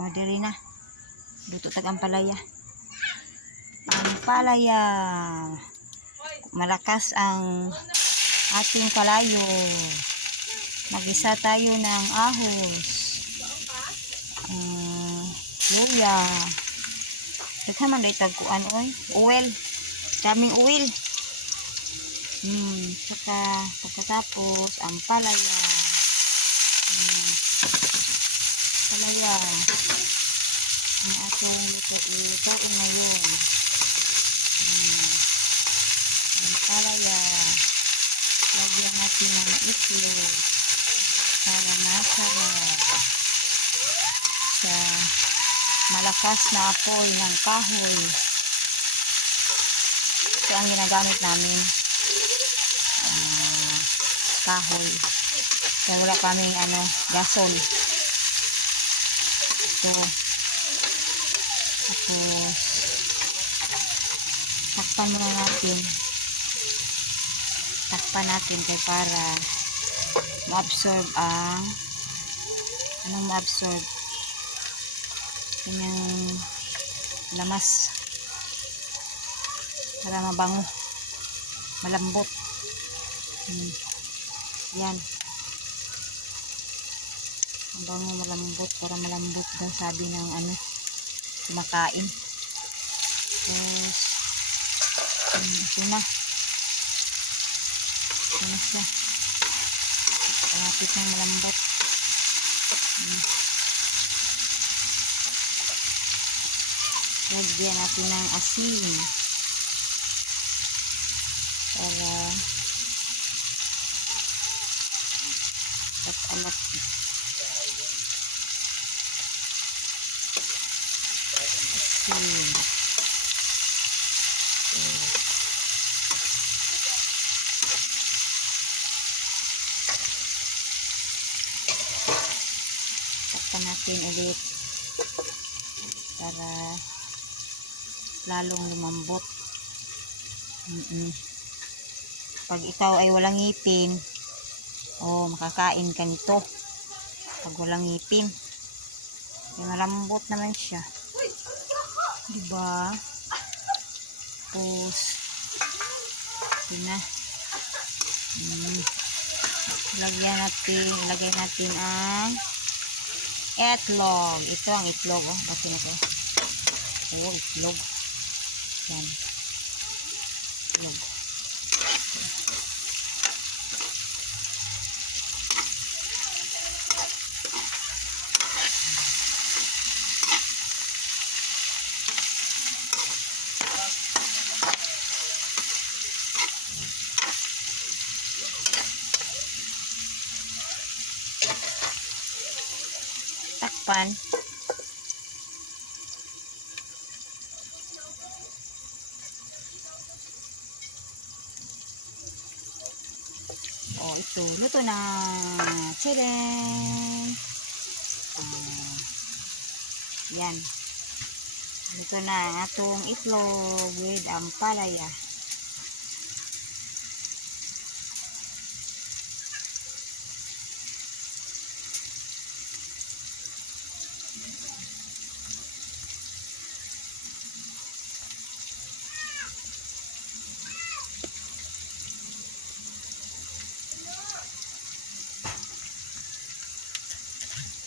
O, diri na. Luto tag ampalaya. Ampalaya. Malakas ang ating kalayo. Mag-isa tayo ng ahos. Luya. Daghaman day tagkuan oy. Oil. Daming oil. Saka pagkatapos ampalaya. Ampalaya. Ang atong lutuin ngayon. Ampalaya. Lagyan natin ng itlog para masarap sa malakas na apoy ng kahoy. Ito ang ginagamit namin, kahoy, kaya wala kaming gasol. Ito, tapos takpan muna natin, kay para ma-absorb ang ma-absorb kanyang lamas, para mabango, malambot. Yan, mabango, malambot, para malambot daw sabi ng kumakain. Tapos ito na siya, malapit na malambot. Lagyan natin ng asin para pag-alat. Asin. Takpan natin ulit para lalong lumambot. Pag ikaw ay walang ngipin, makakain ka nito. Pag walang ngipin, ay malambot naman siya, diba? Tapos ito na. Ilagay natin ang itlog. Ito ang itlog, basta na ito. Itlog. Yan. Itlog. Takpan. Ito, luto na. Tadaan! Yan. Luto na ang atong itlog with ampalaya.